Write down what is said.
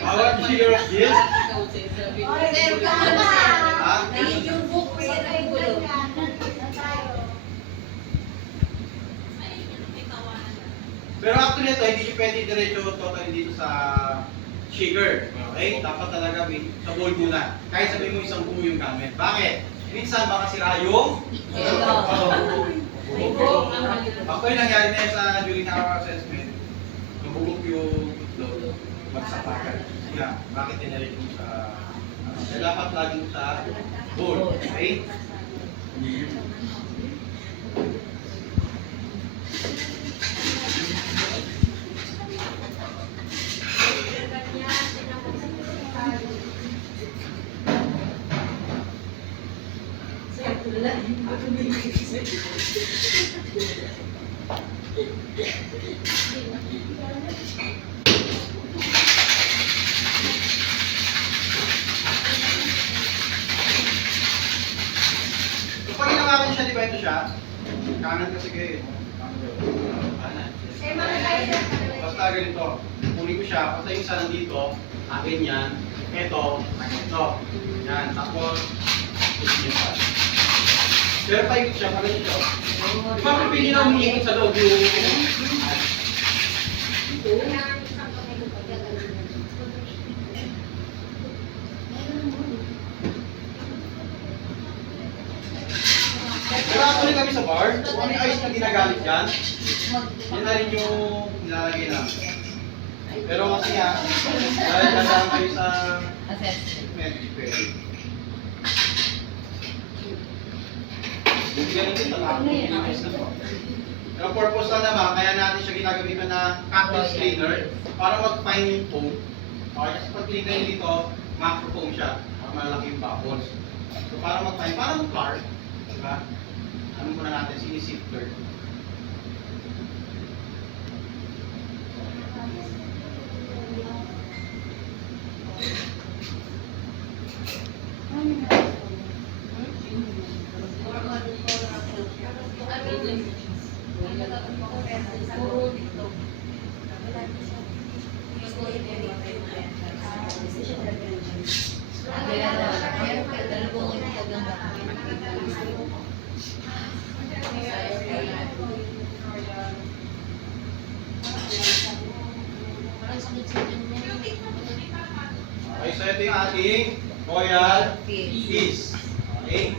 Awat sugar of this? Pero actually ito, hindi nyo pwede diretso total dito sa shaker. Okay? Dapat talaga sa bowl muna. Kahit sabihin mo isang buo yung gamit. Bakit? Minsan baka sira yung actually nangyari na yan during our assessment. Nabugok yung itlog. Magsapakan. Yeah, bakit diniretso sa dapat laging sa bowl. Okay? Kapag ginawakan siya, di ba ito siya? Kanan kasi kayo. Kanan. Basta ganito. Kunin ko siya, basta yung isa nandito, akin yan. Ito, ito. Yan, tapos, pusin niyo pa. Pero paikot siya, parang ito. Di ba kung pili na umiikot sa loob yung... Pero actually kami sa bar, kung ano yung ice na ginagamit dyan, yun na rin yung nilalagay na. Pero kasi nga, dahil nasama kayo sa assessment, pwede. Hindi ganun din, ice na po. Pero purpose lang naman, kaya natin siya ginagamitan na cactus cleaner para mag-fine yung foam. Okay, kasi pag cleaner dito, macro foam siya, para malaki yung bubbles. So para mag-fine, parang car, diba? Ano muna natin, sinisifter. Okay, so ito yung ating royal fish. Okay?